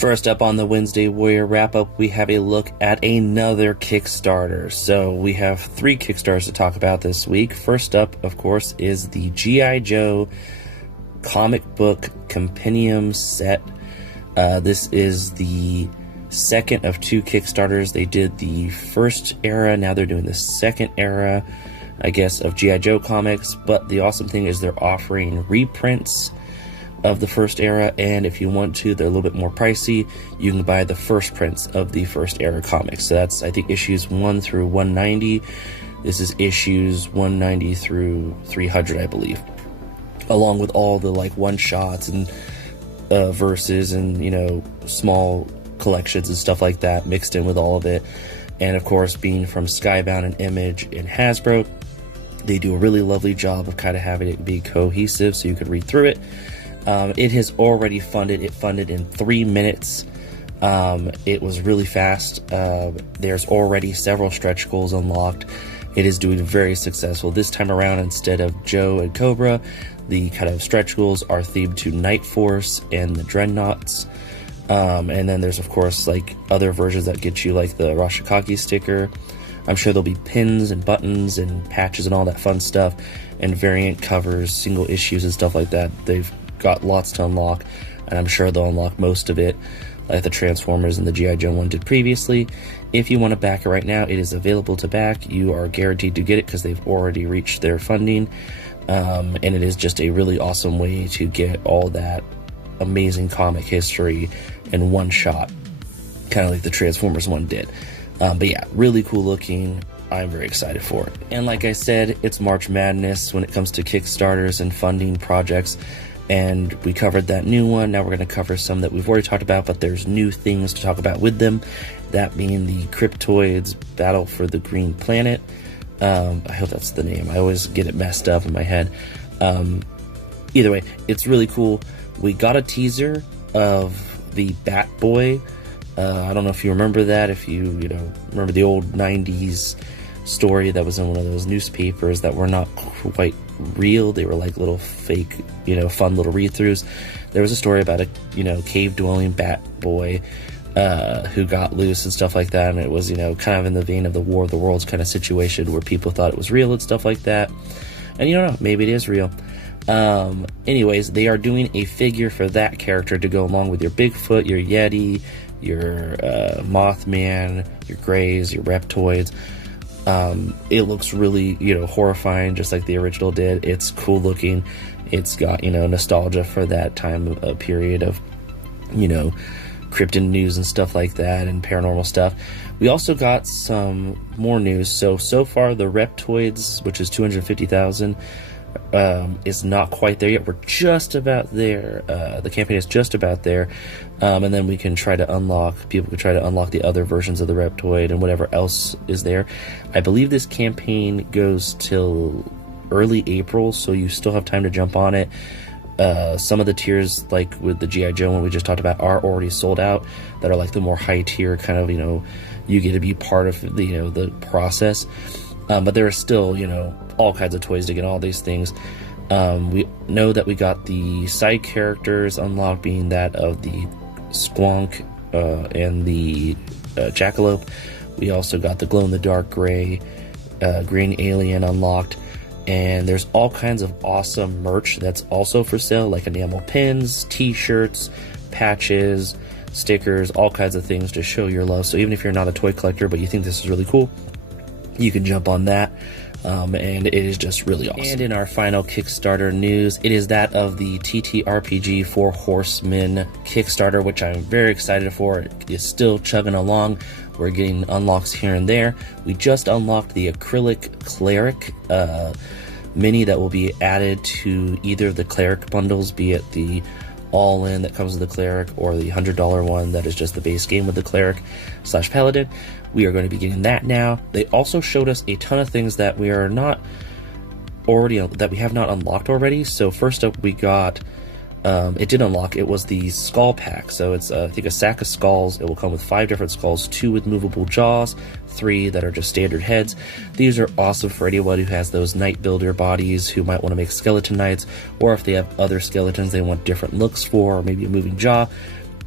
First up on the Wednesday Warrior wrap-up, we have a look at another Kickstarter. So we have 3 Kickstarters to talk about this week. First up, of course, is the G.I. Joe comic book Compendium set. This is the second of 2 Kickstarters. They did the first era, now they're doing the second era, I guess, of G.I. Joe comics. But the awesome thing is they're offering reprints of the first era, and if you want to, they're a little bit more pricey. You can buy the first prints of the first era comics. So that's, I think, issues 1 through 190. This is issues 190 through 300, I believe, along with all the like one-shots and verses and, you know, small collections and stuff like that mixed in with all of it. And of course, being from Skybound and Image and Hasbro, they do a really lovely job of kind of having it be cohesive so you could read through it. It has already funded. It funded in 3 minutes. It was really fast. There's already several stretch goals unlocked. It is doing very successful. This time around, instead of Joe and Cobra, the kind of stretch goals are themed to Night Force and the Dreadnoughts. And then there's, of course, like other versions that get you like the Rashikaki sticker. I'm sure there'll be pins and buttons and patches and all that fun stuff, and variant covers, single issues and stuff like that. They've got lots to unlock, and I'm sure they'll unlock most of it like the Transformers and the G.I. Joe one did previously. If you want to back it right now, it is available to back. You are guaranteed to get it because they've already reached their funding, and it is just a really awesome way to get all that amazing comic history in one shot, kind of like the Transformers one did. But yeah, really cool looking. I'm very excited for it. And like I said, it's March Madness when it comes to Kickstarters and funding projects. And we covered that new one. Now we're going to cover some that we've already talked about, but there's new things to talk about with them. That being the Cryptoids Battle for the Green Planet. I hope that's the name. I always get it messed up in my head. Either way, it's really cool. We got a teaser of the Bat Boy. I don't know if you remember that. If you remember the old 90s story that was in one of those newspapers that were not quite real. They were like little fake, fun little read-throughs. There was a story about a, cave-dwelling bat boy who got loose and stuff like that, and it was, kind of in the vein of the War of the Worlds kind of situation where people thought it was real and stuff like that. And you don't know, maybe it is real. Anyways, they are doing a figure for that character to go along with your Bigfoot, your Yeti, your Mothman, your Greys, your Reptoids. It looks really, horrifying, just like the original did. It's cool looking. It's got, nostalgia for that time period of, cryptid news and stuff like that, and paranormal stuff. We also got some more news. So far, the Reptoids, which is 250,000, is not quite there yet. We're just about there. The campaign is just about there. And then we can try to people can try to unlock the other versions of the Reptoid and whatever else is there. I believe this campaign goes till early April, so you still have time to jump on it. Some of the tiers, like with the G.I. Joe one we just talked about, are already sold out, that are like the more high tier kind of, you get to be part of the, the process. But there are still, all kinds of toys to get all these things. We know that we got the side characters unlocked, being that of the Squonk and the Jackalope. We also got the glow-in-the-dark gray green alien unlocked. And there's all kinds of awesome merch that's also for sale, like enamel pins, t-shirts, patches, stickers, all kinds of things to show your love. So even if you're not a toy collector, but you think this is really cool, you can jump on that. And it is just really awesome. And in our final Kickstarter news, it is that of the TTRPG 4 Horsemen Kickstarter, which I'm very excited for. It is still chugging along. We're getting unlocks here and there. We just unlocked the acrylic cleric mini that will be added to either of the cleric bundles, be it the all-in that comes with the cleric or the $100 one that is just the base game with the cleric / paladin. We are going to be getting that now. They also showed us a ton of things that we have not unlocked already. So first up, we got it did unlock. It was the skull pack. So it's I think a sack of skulls. It will come with 5 different skulls, 2 with movable jaws, 3 that are just standard heads. These are awesome for anyone who has those night builder bodies who might want to make skeleton knights, or if they have other skeletons they want different looks for, or maybe a moving jaw.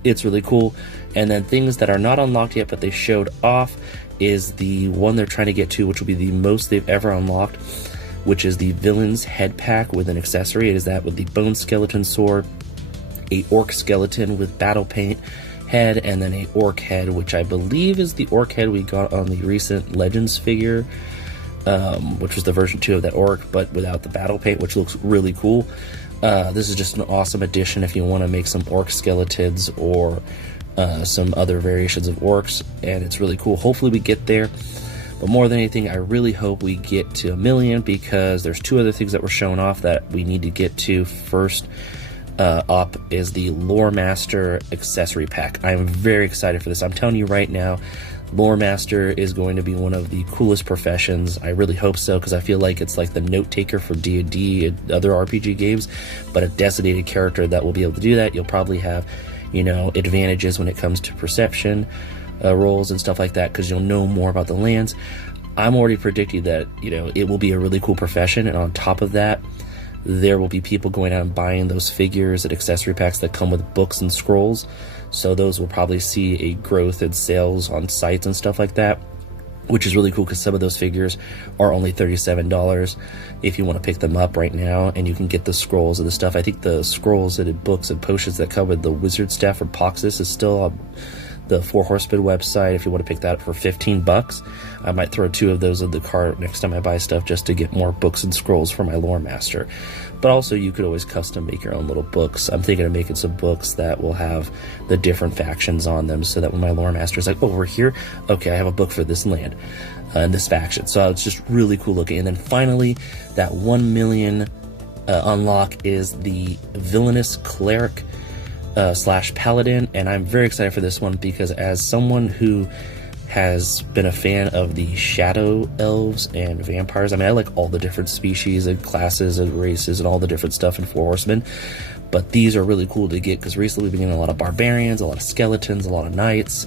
It's really cool. And then things that are not unlocked yet, but they showed off, is the one they're trying to get to, which will be the most they've ever unlocked, which is the Villain's Head Pack with an accessory. It is that with the Bone Skeleton Sword, a Orc Skeleton with Battle Paint head, and then a Orc head, which I believe is the Orc head we got on the recent Legends figure, which was the version 2 of that Orc, but without the Battle Paint, which looks really cool. This is just an awesome addition if you want to make some Orc skeletons or some other variations of Orcs, and it's really cool. Hopefully we get there. But more than anything, I really hope we get to 1 million, because there's 2 other things that were shown off that we need to get to. First up is the Lore Master accessory pack. I'm very excited for this. I'm telling you right now, Lore Master is going to be one of the coolest professions. I really hope so, because I feel like it's like the note taker for D&D and other RPG games, but a designated character that will be able to do that. You'll probably have, you know, advantages when it comes to perception rolls and stuff like that, because you'll know more about the lands. I'm already predicting that, you know, it will be a really cool profession, and on top of that, there will be people going out and buying those figures and accessory packs that come with books and scrolls, so those will probably see a growth in sales on sites and stuff like that, which is really cool, because some of those figures are only $37 if you want to pick them up right now, and you can get the scrolls and the stuff. I think the scrolls and books and potions that come with the wizard staff from Poxus is still on the Four Horsemen website if you want to pick that up for $15. I might throw 2 of those in the cart next time I buy stuff, just to get more books and scrolls for my Lore Master. But also, you could always custom make your own little books. I'm thinking of making some books that will have the different factions on them, so that when my Lore Master is like, oh, we're here, okay, I have a book for this land and this faction. So it's just really cool looking. And then finally, that 1 million unlock is the Villainous Cleric / Paladin, and I'm very excited for this one, because as someone who has been a fan of the Shadow Elves and Vampires, I mean, I like all the different species and classes and races and all the different stuff in Four Horsemen, but these are really cool to get, because recently we've been getting a lot of Barbarians, a lot of Skeletons, a lot of Knights,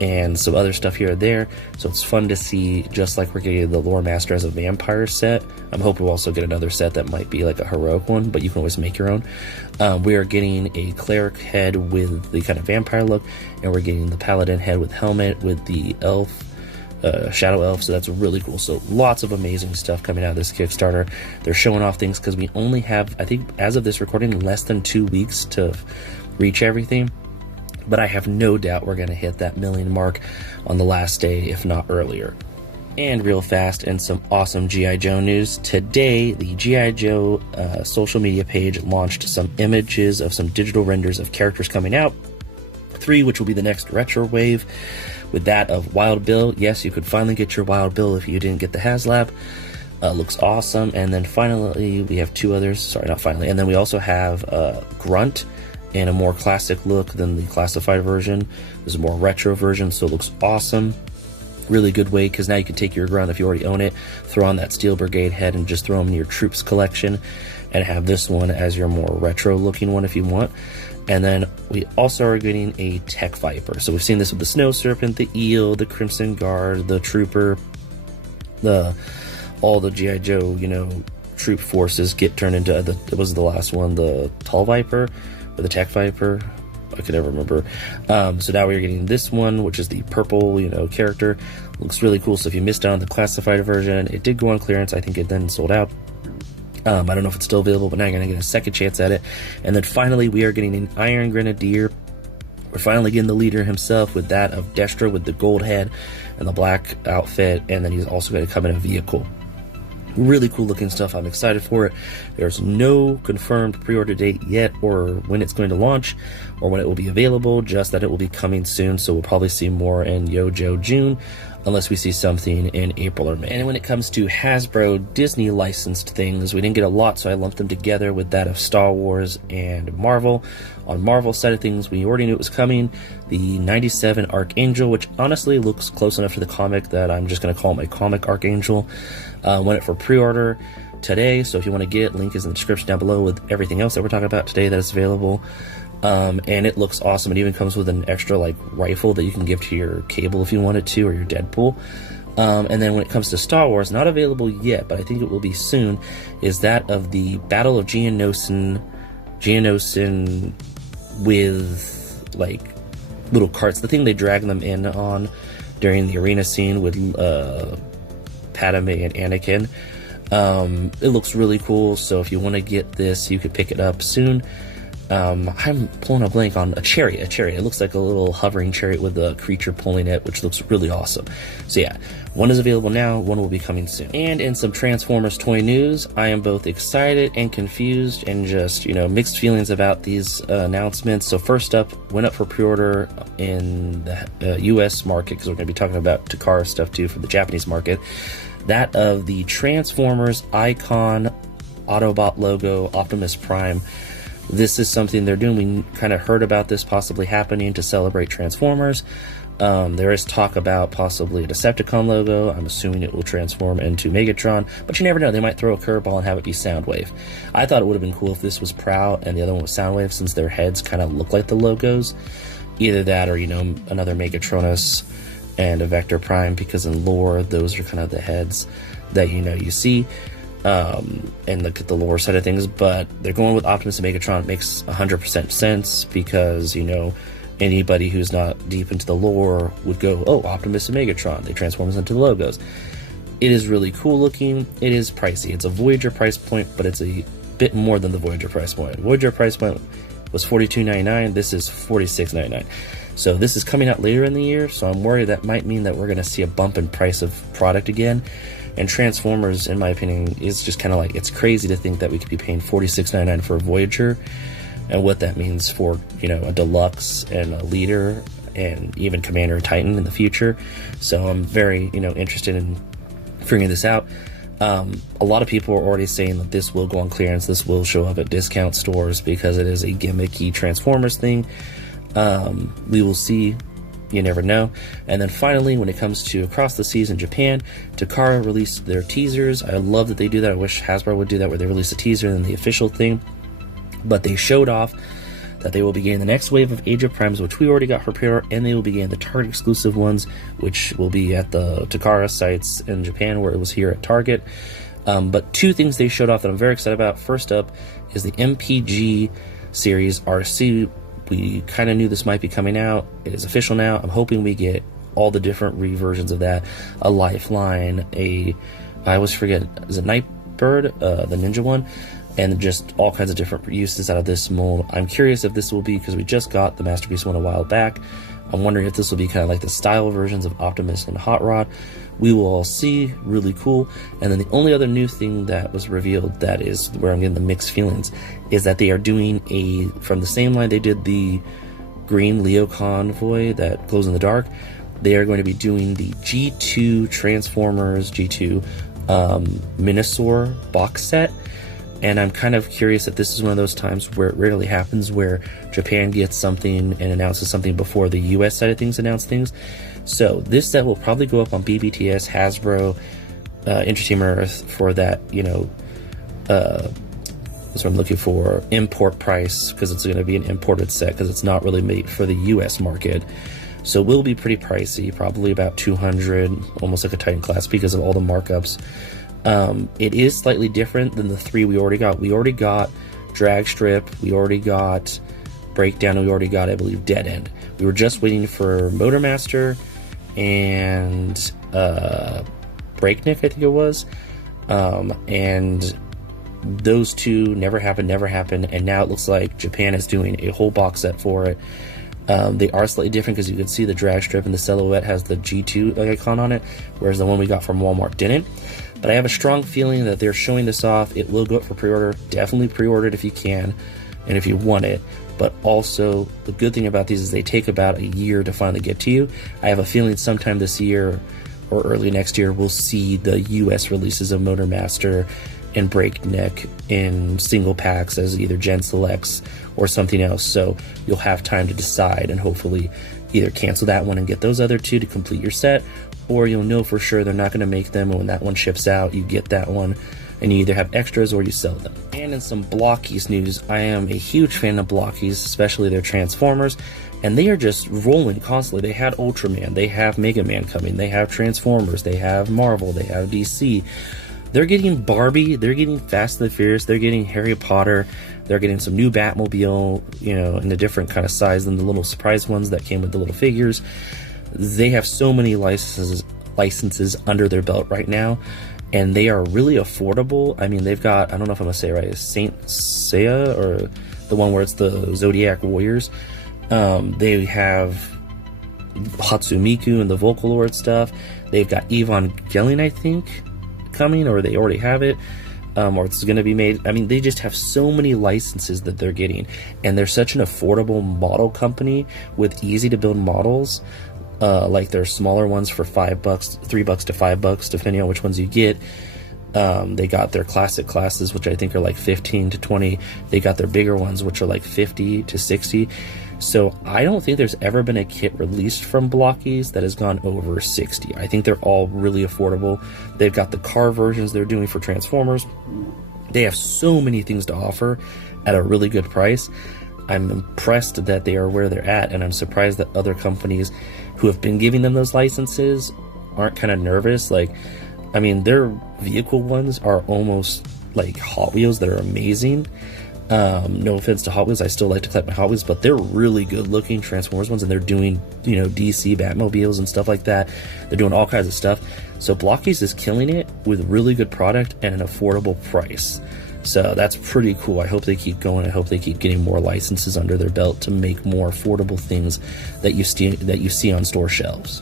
and some other stuff here and there. So it's fun to see, just like we're getting the Lore Master as a vampire set. I'm hoping we'll also get another set that might be like a heroic one, but you can always make your own. We are getting a cleric head with the kind of vampire look, and we're getting the paladin head with helmet with the elf, shadow elf, so that's really cool. So lots of amazing stuff coming out of this Kickstarter. They're showing off things, because we only have, I think as of this recording, less than 2 weeks to reach everything. But I have no doubt we're going to hit that 1 million mark on the last day, if not earlier. And real fast, and some awesome G.I. Joe news. Today, the G.I. Joe social media page launched some images of some digital renders of characters coming out. 3, which will be the next retro wave, with that of Wild Bill. Yes, you could finally get your Wild Bill if you didn't get the HasLab. Looks awesome. And then finally, we have 2 others. Sorry, not finally. And then we also have Grunt, in a more classic look than the classified version. There's a more retro version, so it looks awesome. Really good way, because now you can take your Grunt, if you already own it, throw on that Steel Brigade head and just throw them in your troops collection, and have this one as your more retro looking one if you want. And then we also are getting a Tech Viper. So we've seen this with the Snow Serpent, the Eel, the Crimson Guard, the Trooper, all the G.I. Joe, you know, troop forces get turned into, it was the last one, the Tall Viper, or the Tech Viper, I could never remember. So now we're getting this one, which is the purple, you know, character. Looks really cool. So if you missed out on the classified version, it did go on clearance. I think it then sold out. I don't know if it's still available, but now you're going to get a second chance at it. And then finally, we are getting an Iron Grenadier. We're finally getting the leader himself, with that of Destro with the gold head and the black outfit. And then he's also going to come in a vehicle. Really cool looking stuff. I'm excited for it. There's no confirmed pre-order date yet, or when it's going to launch, or when it will be available, just that it will be coming soon. So we'll probably see more in Yojo June, unless we see something in April or May. And when it comes to Hasbro Disney licensed things, we didn't get a lot, so I lumped them together with that of Star Wars and Marvel. On Marvel side of things, we already knew it was coming. The 97 Archangel, which honestly looks close enough to the comic that I'm just going to call it my comic Archangel. Went it for pre-order today, so if you want to get it, link is in the description down below with everything else that we're talking about today that is available. And it looks awesome. It even comes with an extra like rifle that you can give to your Cable if you wanted to, or your Deadpool. And then when it comes to Star Wars, not available yet, but I think it will be soon, is that of the Battle of Geonosis with like little carts, the thing they drag them in on during the arena scene with Padme and Anakin. It looks really cool, so if you want to get this, you could pick it up soon. I'm pulling a blank on a chariot. It looks like a little hovering chariot with a creature pulling it, which looks really awesome. So yeah, one is available now, one will be coming soon. And in some Transformers toy news, I am both excited and confused and just, mixed feelings about these announcements. So first up, went up for pre-order in the US market, because we're going to be talking about Takara stuff too for the Japanese market. That of the Transformers Icon Autobot logo Optimus Prime. This is something they're doing. We kind of heard about this possibly happening to celebrate Transformers. There is talk about possibly a Decepticon logo. I'm assuming it will transform into Megatron, but you never know. They might throw a curveball and have it be Soundwave. I thought it would have been cool if this was Prow and the other one was Soundwave, since their heads kind of look like the logos. Either that or, another Megatronus and a Vector Prime, because in lore, those are kind of the heads that, you see. And look at the lore side of things, but they're going with Optimus and Megatron. It makes 100% sense, because, anybody who's not deep into the lore would go, oh, Optimus and Megatron, they transform us into the logos. It is really cool looking. It is pricey. It's a Voyager price point, but it's a bit more than the Voyager price point. Voyager price point was $42.99. This is $46.99. So this is coming out later in the year, so I'm worried that might mean that we're going to see a bump in price of product again. And Transformers, in my opinion, is just kind of like, it's crazy to think that we could be paying $46.99 for a Voyager, and what that means for, a Deluxe and a Leader and even Commander Titan in the future. So I'm very, interested in figuring this out. A lot of people are already saying that this will go on clearance, this will show up at discount stores, because it is a gimmicky Transformers thing. We will see. You never know. And then finally, when it comes to across the seas in Japan, Takara released their teasers. I love that they do that. I wish Hasbro would do that, where they release a teaser and then the official thing. But they showed off that they will begin the next wave of Age of Primes, which we already got for pre-order, and they will begin the Target exclusive ones, which will be at the Takara sites in Japan, where it was here at Target. But two things they showed off that I'm very excited about. First up is the MPG series RC. We kind of knew this might be coming out. It is official now. I'm hoping we get all the different reversions of that. A Lifeline, I always forget, is it Nightbird, the ninja one? And just all kinds of different uses out of this mold. I'm curious if this will be, because we just got the Masterpiece one a while back. I'm wondering if this will be kind of like the style versions of Optimus and Hot Rod. We will all see. Really cool. And then the only other new thing that was revealed, that is where I'm getting the mixed feelings, is that they are doing from the same line they did the green Leo convoy that glows in the dark, they are going to be doing the G2 Transformers G2 Minosaur box set. And I'm kind of curious if this is one of those times where it rarely happens, where Japan gets something and announces something before the US side of things announce things. So this set will probably go up on BBTS, Hasbro, Entertainment Earth for that, that's what I'm looking for, import price, because it's going to be an imported set, because it's not really made for the US market. So it will be pretty pricey, probably about $200, almost like a Titan class, because of all the markups. It is slightly different than the three we already got. We already got Drag Strip, we already got Breakdown, and we already got, I believe, Dead End. We were just waiting for Motormaster and Breakneck, I think it was. And those two never happened, and now it looks like Japan is doing a whole box set for it. They are slightly different, because you can see the Drag Strip and the silhouette has the G2 icon on it, whereas the one we got from Walmart didn't. But I have a strong feeling that they're showing this off. It will go up for pre-order. Definitely pre-order it if you can and if you want it. But also, the good thing about these is they take about a year to finally get to you. I have a feeling sometime this year or early next year we'll see the US releases of Motormaster and Breakneck in single packs as either Gen Selects or something else. So you'll have time to decide and hopefully either cancel that one and get those other two to complete your set, or you'll know for sure they're not going to make them, and when that one ships out, you get that one, and you either have extras or you sell them. And in some Blokees news, I am a huge fan of Blokees, especially their Transformers, and they are just rolling constantly. They had Ultraman, they have Mega Man coming, they have Transformers, they have Marvel, they have DC. they're getting Barbie, they're getting Fast and the Furious, they're getting Harry Potter, they're getting some new Batmobile, you know, in a different kind of size than the little surprise ones that came with the little figures. They have so many licenses under their belt right now, and they are really affordable. I mean, they've got, I don't know if I'm gonna say it right, Saint Seiya, or the one where it's the Zodiac Warriors. They have Hatsumiku and the Vocaloid stuff. They've got Evangelion, I think, coming, or they already have it, or it's going to be made. I mean, they just have so many licenses that they're getting, and they're such an affordable model company with easy to build models. Like their smaller ones for $5, $3 to $5, depending on which ones you get. They got their classic classes, which I think are like 15 to 20. They got their bigger ones, which are like 50 to 60. So I don't think there's ever been a kit released from Blokees that has gone over 60. I think they're all really affordable. They've got the car versions they're doing for Transformers. They have so many things to offer at a really good price. I'm impressed that they are where they're at, and I'm surprised that other companies who have been giving them those licenses aren't kind of nervous. Like, I mean, their vehicle ones are almost like Hot Wheels that are amazing. No offense to Hot Wheels, I still like to collect my Hot Wheels, but they're really good looking Transformers ones, and they're doing, you know, DC Batmobiles and stuff like that. They're doing all kinds of stuff. So Blokees is killing it with really good product and an affordable price. So that's pretty cool. I hope they keep going. I hope they keep getting more licenses under their belt to make more affordable things that you see on store shelves.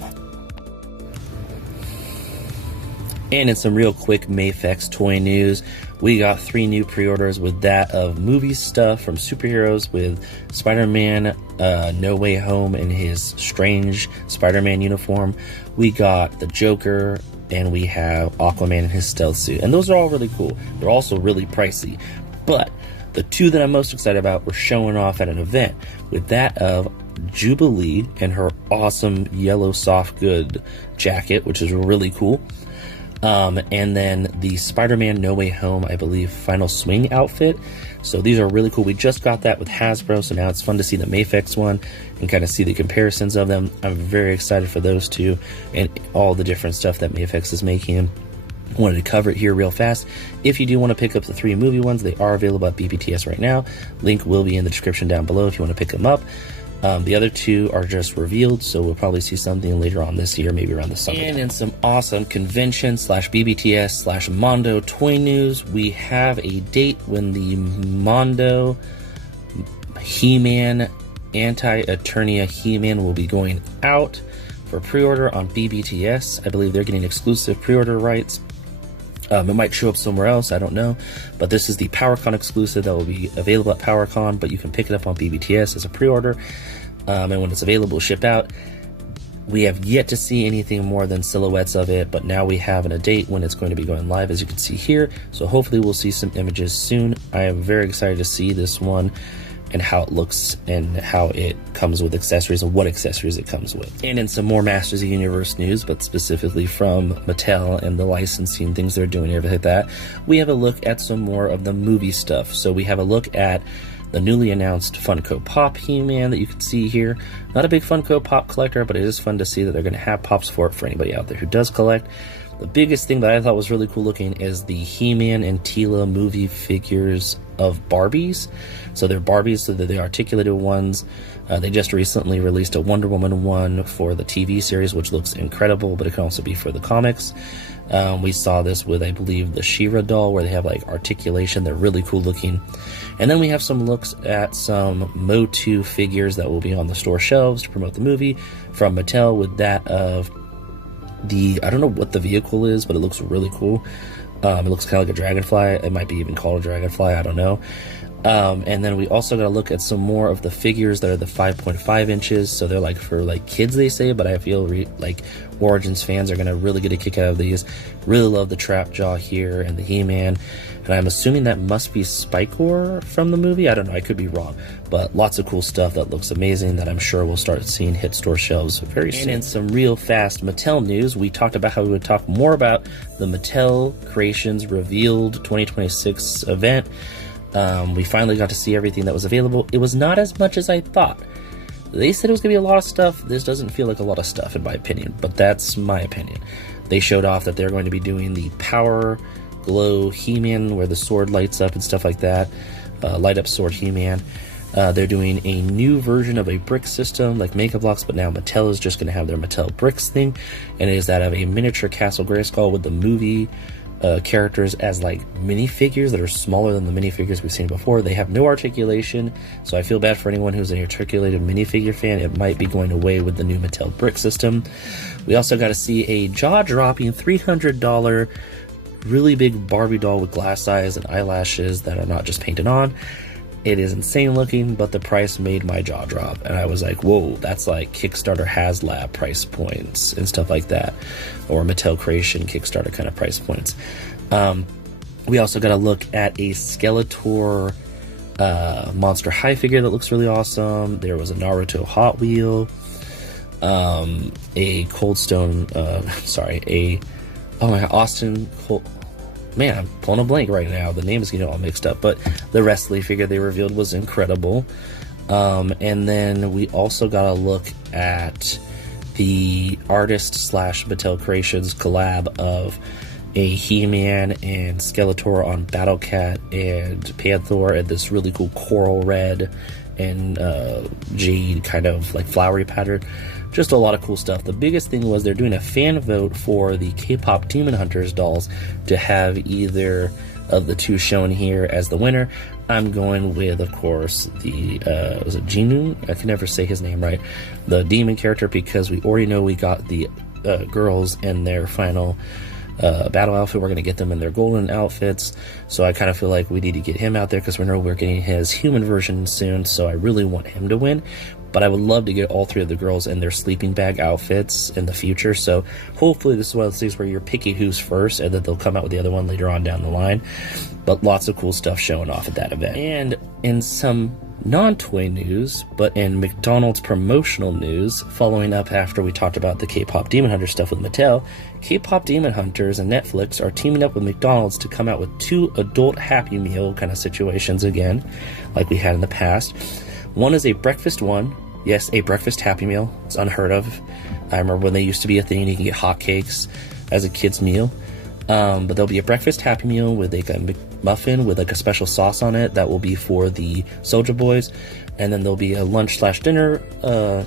And in some real quick MAFEX toy news, we got 3 new pre-orders, with that of movie stuff from superheroes, with Spider-Man No Way Home in his strange Spider-Man uniform. We got the Joker, and we have Aquaman in his stealth suit. And those are all really cool. They're also really pricey. But the 2 that I'm most excited about were showing off at an event, with that of Jubilee and her awesome yellow soft good jacket, which is really cool. And then the Spider-Man No Way Home, I believe, Final Swing outfit. So these are really cool. We just got that with Hasbro, so now it's fun to see the MAFEX one and kind of see the comparisons of them. I'm very excited for those 2 and all the different stuff that MAFEX is making. Wanted to cover it here real fast. If you do want to pick up the 3 movie ones, they are available at BBTS right now. Link will be in the description down below if you want to pick them up. The other 2 are just revealed, so we'll probably see something later on this year, maybe around the summer. And in some awesome convention / BBTS / Mondo toy news, we have a date when the Mondo He-Man Anti-Eternia He-Man will be going out for pre-order on BBTS. I believe they're getting exclusive pre-order rights. It might show up somewhere else, I don't know, but this is the PowerCon exclusive that will be available at PowerCon, but you can pick it up on BBTS as a pre-order, and when it's available, ship out. We have yet to see anything more than silhouettes of it, but now we have a date when it's going to be going live, as you can see here, so hopefully we'll see some images soon. I am very excited to see this one and how it looks and how it comes with accessories and what accessories it comes with. And in some more Masters of the Universe news, but specifically from Mattel and the licensing things they're doing, everything like that, we have a look at some more of the movie stuff. So we have a look at the newly announced Funko Pop He-Man that you can see here. Not a big Funko Pop collector, but it is fun to see that they're going to have pops for it for anybody out there who does collect. The biggest thing that I thought was really cool looking is the He-Man and Teela movie figures of Barbies. So they're Barbies, so they're the articulated ones. They just recently released a Wonder Woman one for the TV series, which looks incredible, but it can also be for the comics. We saw this with, I believe, the She-Ra doll, where they have like articulation. They're really cool looking. And then we have some looks at some Motu figures that will be on the store shelves to promote the movie from Mattel, with that of I don't know what the vehicle is, but it looks really cool. It looks kind of like a dragonfly. It might be even called a dragonfly, I don't know. And then we also got to look at some more of the figures that are the 5.5 inches. So they're like for like kids, they say, but I feel like Origins fans are going to really get a kick out of these. Really love the Trap Jaw here and the He-Man. And I'm assuming that must be Spikor from the movie. I don't know, I could be wrong. But lots of cool stuff that looks amazing that I'm sure we'll start seeing hit store shelves very soon. And in some real fast Mattel news, we talked about how we would talk more about the Mattel Creations Revealed 2026 event. We finally got to see everything that was available. It was not as much as I thought. They said it was going to be a lot of stuff. This doesn't feel like a lot of stuff, in my opinion, but that's my opinion. They showed off that they're going to be doing the Power glow He-Man where the sword lights up and stuff like that. Light up sword He-Man. They're doing a new version of a brick system like Mega Bloks, but now Mattel is just going to have their Mattel Bricks thing, and it is that of a miniature Castle Grayskull with the movie characters as like minifigures that are smaller than the minifigures we've seen before. They have no articulation, so I feel bad for anyone who's an articulated minifigure fan. It might be going away with the new Mattel Brick system. We also got to see a jaw-dropping $300 really big Barbie doll with glass eyes and eyelashes that are not just painted on. It is insane looking, but the price made my jaw drop, and I was like, whoa, that's like Kickstarter HasLab price points and stuff like that, or Mattel Creation Kickstarter kind of price points. We also got to look at a Skeletor Monster High figure that looks really awesome. There was a Naruto Hot Wheel, a Cold Stone, Austin Cold... Man, I'm pulling a blank right now. The name is getting all mixed up. But the wrestling figure they revealed was incredible. And then we also got to look at the artist / Mattel Creations collab of a He-Man and Skeletor on Battle Cat and Panther and this really cool coral red and jade kind of like flowery pattern. Just a lot of cool stuff. The biggest thing was they're doing a fan vote for the K-pop Demon Hunters dolls to have either of the two shown here as the winner. I'm going with, of course, the, was it Jinu? I can never say his name right. The demon character, because we already know we got the girls in their final battle outfit. We're going to get them in their golden outfits. So I kind of feel like we need to get him out there because we know we're getting his human version soon. So I really want him to win. But I would love to get all three of the girls in their sleeping bag outfits in the future. So hopefully this is one of those things where you're picking who's first and then they'll come out with the other one later on down the line. But lots of cool stuff showing off at that event. And in some non-toy news, but in McDonald's promotional news, following up after we talked about the K-pop Demon Hunter stuff with Mattel, K-pop Demon Hunters and Netflix are teaming up with McDonald's to come out with 2 adult Happy Meal kind of situations again, like we had in the past. One is a breakfast one. Yes, a breakfast Happy Meal. It's unheard of. I remember when they used to be a thing, you can get hotcakes as a kid's meal. But there'll be a breakfast Happy Meal with like a McMuffin with like a special sauce on it that will be for the Soldier Boys. And then there'll be a lunch / dinner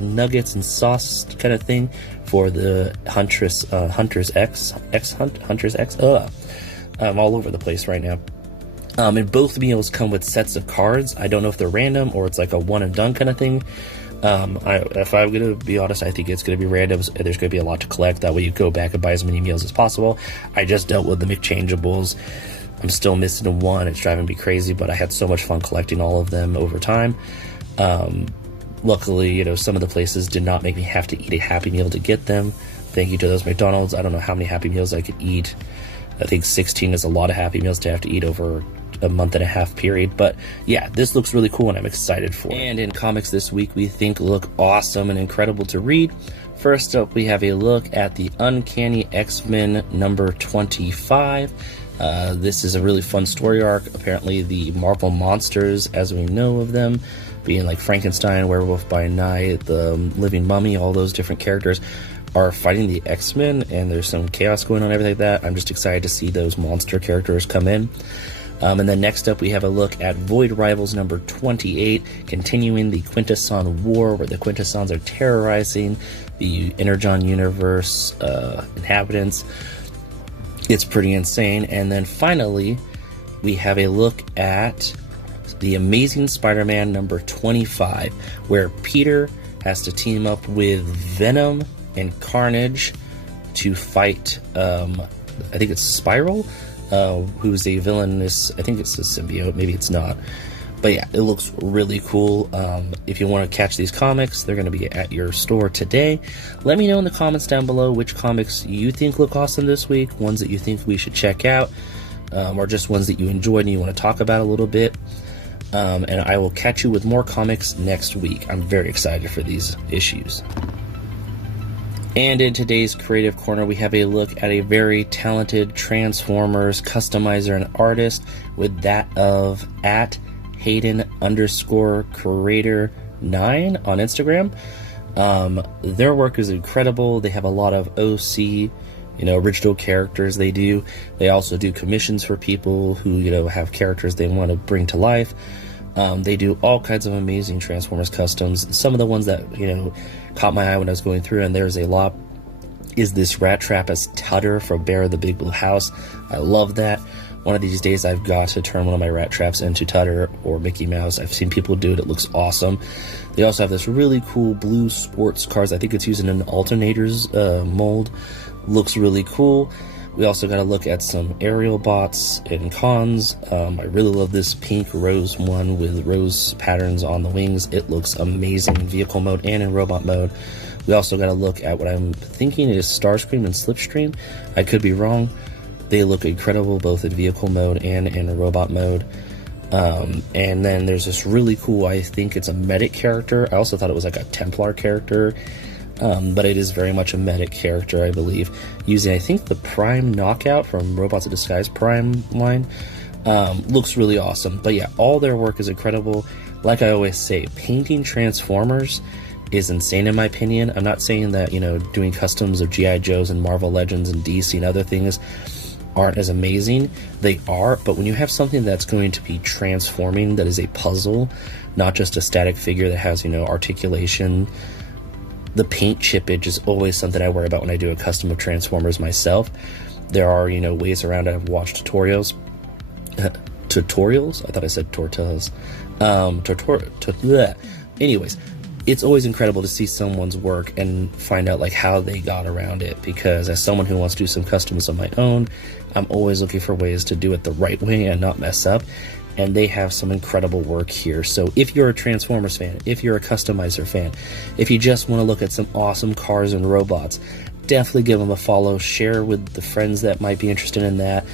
nuggets and sauce kind of thing for the Huntress X. I'm all over the place right now. And both meals come with sets of cards. I don't know if they're random or it's like a one and done kind of thing. If I'm going to be honest, I think it's going to be random. There's going to be a lot to collect. That way you go back and buy as many meals as possible. I just dealt with the McChangeables. I'm still missing one. It's driving me crazy, but I had so much fun collecting all of them over time. Luckily, some of the places did not make me have to eat a Happy Meal to get them. Thank you to those McDonald's. I don't know how many Happy Meals I could eat. I think 16 is a lot of Happy Meals to have to eat over a month and a half period. But yeah, this looks really cool and I'm excited for it. And in comics this week we think look awesome and incredible to read. First up, we have a look at the Uncanny X-Men number 25. This is a really fun story arc. Apparently the Marvel monsters, as we know of them, being like Frankenstein, Werewolf by Night, the Living Mummy, all those different characters are fighting the X-Men, and there's some chaos going on, everything like that. I'm just excited to see those monster characters come in. And then next up, we have a look at Void Rivals number 28, continuing the Quintesson War, where the Quintessons are terrorizing the Energon universe inhabitants. It's pretty insane. And then finally, we have a look at the Amazing Spider-Man number 25, where Peter has to team up with Venom and Carnage to fight, I think it's Spiral, who's a villainous, I think it's a symbiote, maybe it's not. But yeah, it looks really cool. If you want to catch these comics, they're going to be at your store today. Let me know in the comments down below which comics you think look awesome this week, ones that you think we should check out, or just ones that you enjoyed and you want to talk about a little bit. And I will catch you with more comics next week. I'm very excited for these issues. And in today's Creative Corner, we have a look at a very talented Transformers customizer and artist with that of at Hayden_Creator9 on Instagram. Their work is incredible. They have a lot of OC original characters they do. They also do commissions for people who, have characters they want to bring to life. They do all kinds of amazing Transformers customs. Some of the ones that, caught my eye when I was going through, and there's a lot, is this Rat Trap as Tutter from Bear of the Big Blue House. I love that. One of these days I've got to turn one of my Rat Traps into Tutter or Mickey Mouse. I've seen people do it. It looks awesome. They also have this really cool blue sports cars. I think it's using an alternators mold. Looks really cool. We also got to look at some aerial bots and cons. I really love this pink rose one with rose patterns on the wings. It looks amazing in vehicle mode and in robot mode. We also got to look at what I'm thinking is Starscream and Slipstream. I could be wrong. They look incredible both in vehicle mode and in robot mode. And then there's this really cool, I think it's a medic character. I also thought it was like a Templar character. But it is very much a medic character, I believe, using, I think, the Prime Knockout from Robots in Disguise Prime line. Looks really awesome. But yeah, all their work is incredible. Like I always say, painting Transformers is insane in my opinion. I'm not saying that, doing customs of G.I. Joes and Marvel Legends and DC and other things aren't as amazing. They are, but when you have something that's going to be transforming, that is a puzzle, not just a static figure that has, articulation, the paint chippage is always something I worry about when I do a custom of Transformers myself. There are, ways around it. I've watched tutorials. Tutorials? I thought I said tortillas. Anyways, it's always incredible to see someone's work and find out, how they got around it. Because as someone who wants to do some customs of my own, I'm always looking for ways to do it the right way and not mess up. And they have some incredible work here. So if you're a Transformers fan, if you're a customizer fan, if you just want to look at some awesome cars and robots, definitely give them a follow. Share with the friends that might be interested in that.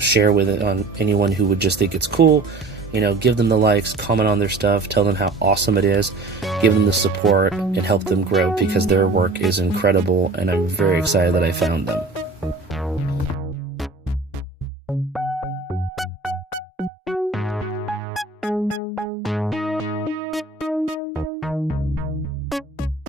Share with it on anyone who would just think it's cool. Give them the likes, comment on their stuff, tell them how awesome it is, give them the support, and help them grow because their work is incredible, and I'm very excited that I found them.